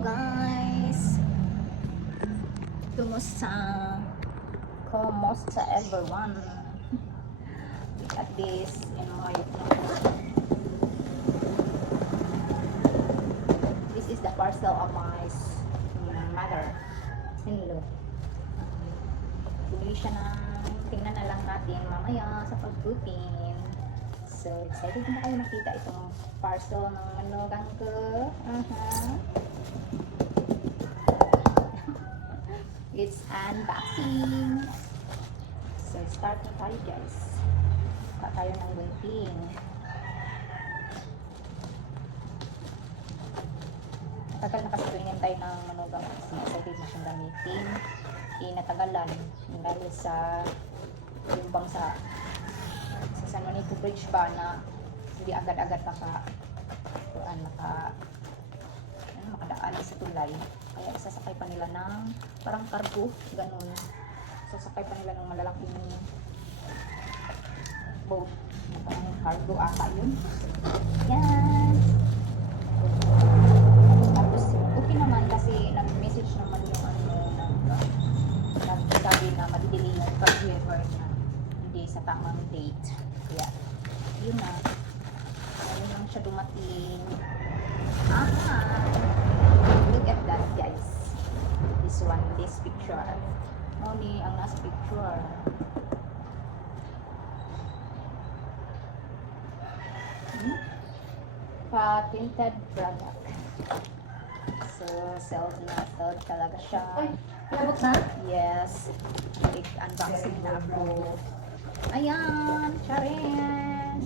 guys! Kumusta? Kumusta everyone? Look at this in my this is the parcel of my mother-in-law. Bumili siya ng tingnan na lang natin mamaya sa pag-booking. So, excited na kayo makita itong parcel ng manugang ko. It's unboxing. So, start na tayo guys. Buka tayo ng gunting. Matagal na kasi tuwingin tayo ng manugang kasi excited na siyang gamitin. Natagalan dahil sa yung bang sa San Juanito Bridge ba na hindi agad-agad makadaan sa tulay. Kaya sasakay pa nila ng parang cargo, ganun. Sasakay pa nila ng malalaking boat. Parang cargo ata yun. Yan. Tapos okay naman kasi nag-message naman yung nagsabi na madidili yung pag-deliver niya. Hindi sa tamang date. Kaya, yun na. Ayun lang siya dumating. Look at that guys. This one, this picture. Moni ang nasa picture. Patented product. So, sold talaga siya. Labot na? Yes. Unboxing na ako. Ayan, charin.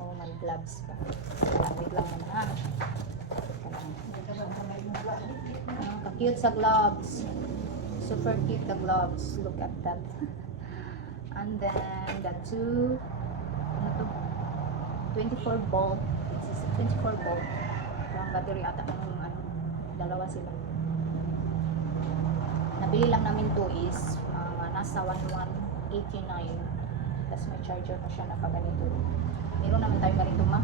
Oh, may gloves pa. Wait lang muna ha. Cute sa gloves. Super cute the gloves. Look at that. And then the two, 24 volt. This is 24 volt. Ang battery ata ng dalawa sila. Nabili lang namin to is nasa 1189. Tapos may charger pa siya na paganito. Meron naman tayo ganito ma.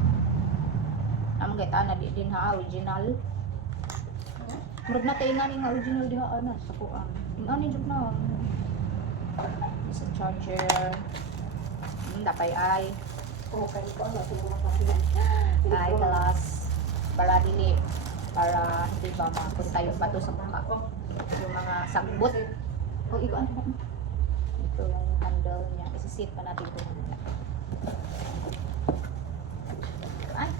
Amang gaya na din ha, original. Murag na tayo nga nga original di ha, sa kuang. Ano yung na? Isa charger. Dapay ay. Okay, ito ano, Ay, glass. Para dili. Para hindi ba mapunta yung bato sa mukha. Yung mga sagbot. O, ikaw ano? Ito yung handle niya. Isisit pa natin ito muna. Ay!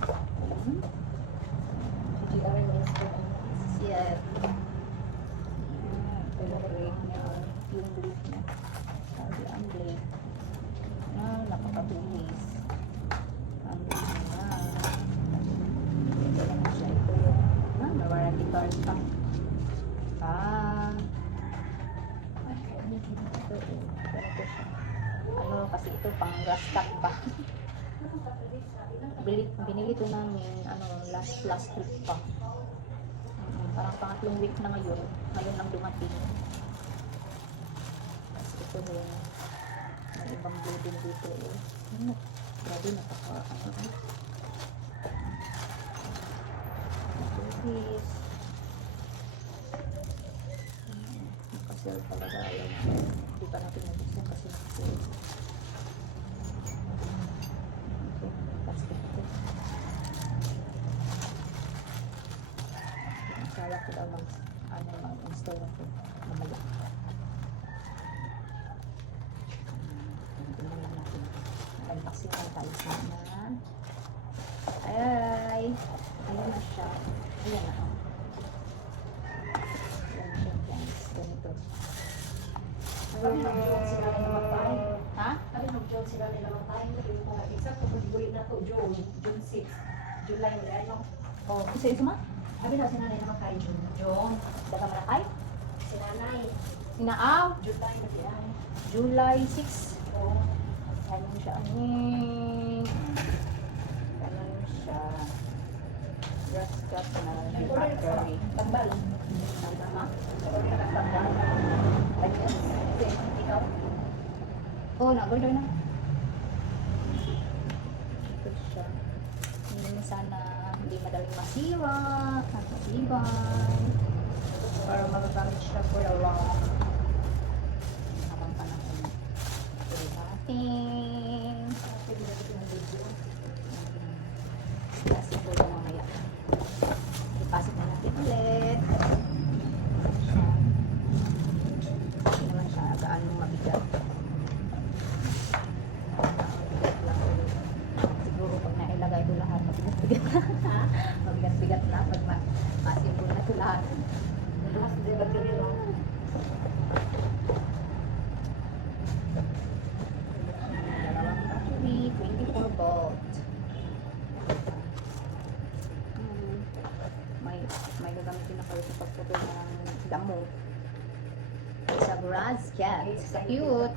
Isisit. Yung blade niya. Sabi ang blade. Napakabilis. Ang blade niya. Ito lang siya. Ito yung may warranty card pa. Ano kasi ito pang stock pa. Binili ito namin last week pa. Parang pangatlong week na ngayon lang dumating. Tapos ito yung may ibang building dito grabe this nakasell talaga yun. Hindi pa natin nabuksan kasi nakasell. Okay, plastic ito. Masala ko daw mag-install ako mamaya. Tingnan lang natin. Unboxing lang tayo sana. Ay! Ayan na siya. Ayan na. Ayan siya guys. Ganito. Sabi mag-join sila na namatay. Ha? Sabi mag-join sila na namatay. Exact po pag-ibuli na to, June 6. July na ano. Oh, isa ma? Sabi na si nanay namatay, June. Daga malakay? Si nanay. Sinaaw? July na siya. July 6. Oo. Ganun siya. Ganun siya. Grass cut na battery. Tagbal. Tama? Tagbal. Ayun. Ikaw? Oh, nag-order na. Ito siya. Hindi sana hindi hindi madaling masira at matibay para magagamit siya for a long habang panahon. Pwede natin kasi po na mamaya ipasok na natin ulit. Hindi naman siya gaano mabigat. Mabigat lang ulit. Siguro pag nailagay ko lahat mabigat-bigat na. Mabigat-bigat na pag masimbol na ito lahat. Dalawang battery, 24 volt. May gagamitin ako sa pagputol ng damo. Sa grass cat, sa cute,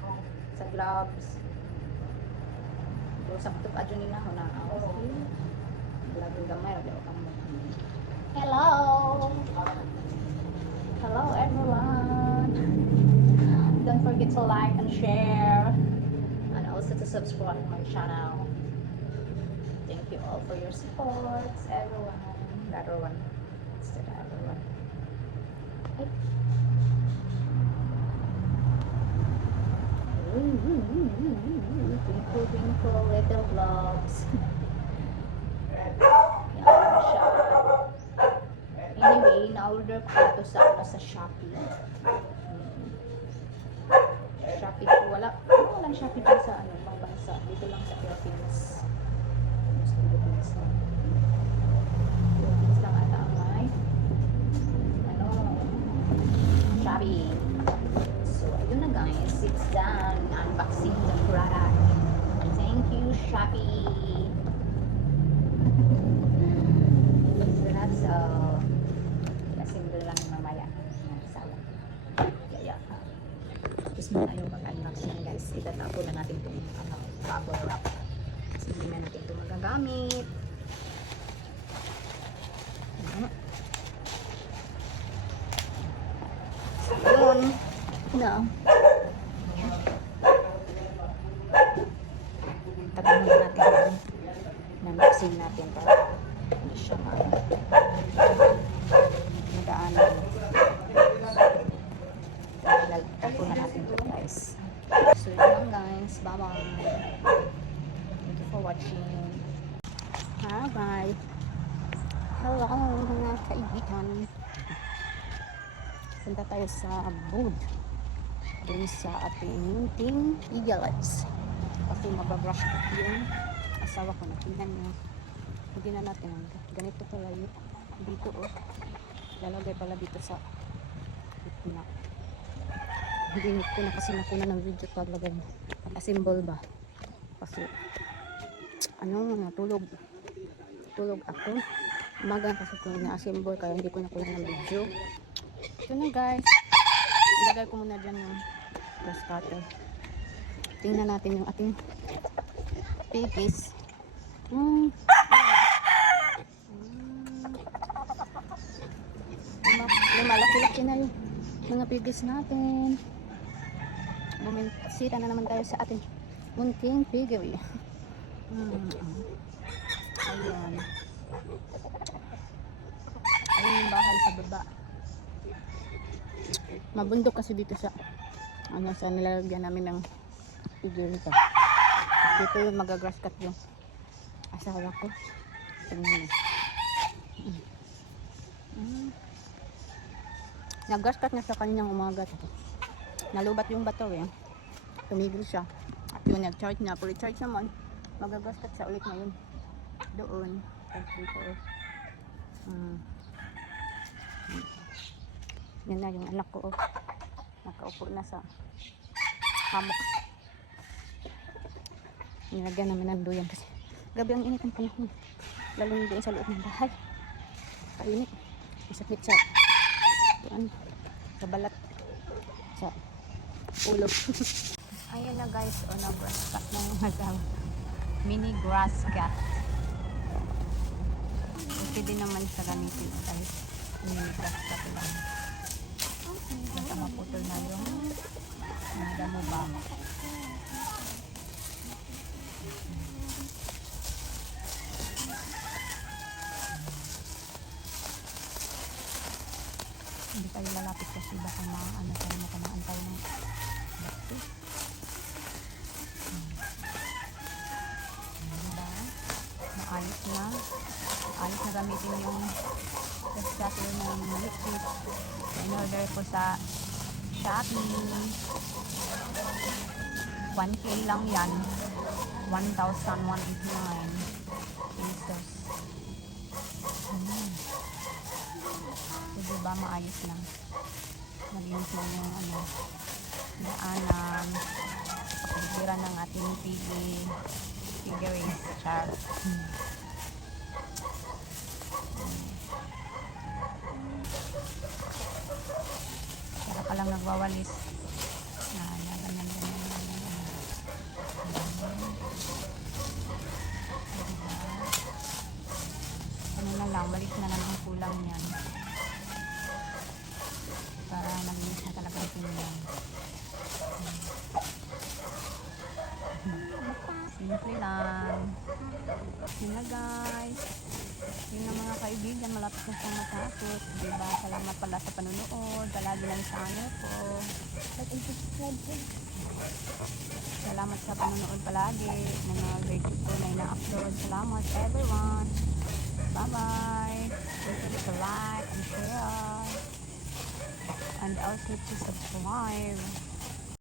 sa gloves. So, sa putok adyo nila ako na ako. Lagi gamay, lagi ako kang hello! Hello everyone! Don't forget to like and share and also to subscribe my channel. Thank you all for your support, everyone. The other one. It's the other one. Ay. Twinkle, twinkle, little vlogs. Yan siya. Anyway, na-order ko ito sa Shopee. Shopee ko. Walang Shopee dyan sa pang bansa. Dito lang sa Philippines. Sa Philippines lang. Philippines lang ata ang may Shopee. So, ayun na guys. It's done. Unboxing the product. Thank you, Shopee. So, assemble lang mamaya. Sawa. Yaya. Tapos mo tayo mag-unboxing guys. Itatapo na natin itong bubble wrap. Kasi hindi na natin ito magagamit. So, yun. Na. Tagal na natin. Unboxing natin para hindi siya madaanan. Lalagpo na natin ito guys. So yun lang guys. Bye bye. Thank you for watching. Bye. Hello mga kaibigan. Punta tayo sa booth. Dun sa ating team Eagles. Kasi mababrush ko yung asawa ko. Tingnan nyo. Hindi na natin ganito pala yun dito lalagay pala dito sa na. Hindi ko na kasi nakuna ng video paglagay pag-assemble ba kasi natulog ako umaga kasi ko na-assemble kaya hindi ko nakuna ng video. Ito na guys, ilagay ko muna dyan yung grass cutter. Tingnan natin yung ating piggies. Lumalaki-laki na yung mga piggies natin. Bumisita na naman tayo sa ating munting piggery. Ayan. Ayun yung bahay sa baba. Mabundok kasi dito sa sa nilalagyan namin ng piggery ito. Dito yung magagrass cut yung asawa ko. Tingnan mo. Nag-grass cut na siya kanyang umaga. Nalubat yung bato tumigil siya. At yun, nag-charge na. Fully charge naman. Mag-grass cut siya ulit ngayon. Doon. Yan na yung anak ko. Nakaupo na sa hammock. Nilagyan namin ng duyan kasi gabi ang init ng panahon. Lalo doon sa loob ng bahay. Kainit. Isakit sa sa balat sa ulo. Ayan na guys, grass cut na yung mini grass cut. Pwede naman sa gamitin kahit mini grass cut lang. Basta maputol na yung damo ba. Hindi tayo lalapit kasi baka ano tayo matamaan tayo ng bakti. Diba? Maayos na. Ayos na gamitin yung testator ng liquid. In-order ko sa Shopee. 1K lang yan. 1,189 pesos. So, diba maayos na. Malinis na yung ano, daanan. Kapagdira ng ating figurines. Char. Para ka lang nagwawalis. Ganyan. Ano na lang, balik na lang ang kulang niyan. Para malinis na talaga yung tingnan. Simple lang. Yun na guys. Yun na mga kaibigan, malapit na siyang matapos. Diba? Salamat pala sa panunood. Palagi lang sa ano ko. Like and subscribe po. Salamat sa panunood palagi. Mga video ko na ina-upload. Salamat everyone. Bye-bye. Don't forget to like and share. And also to subscribe.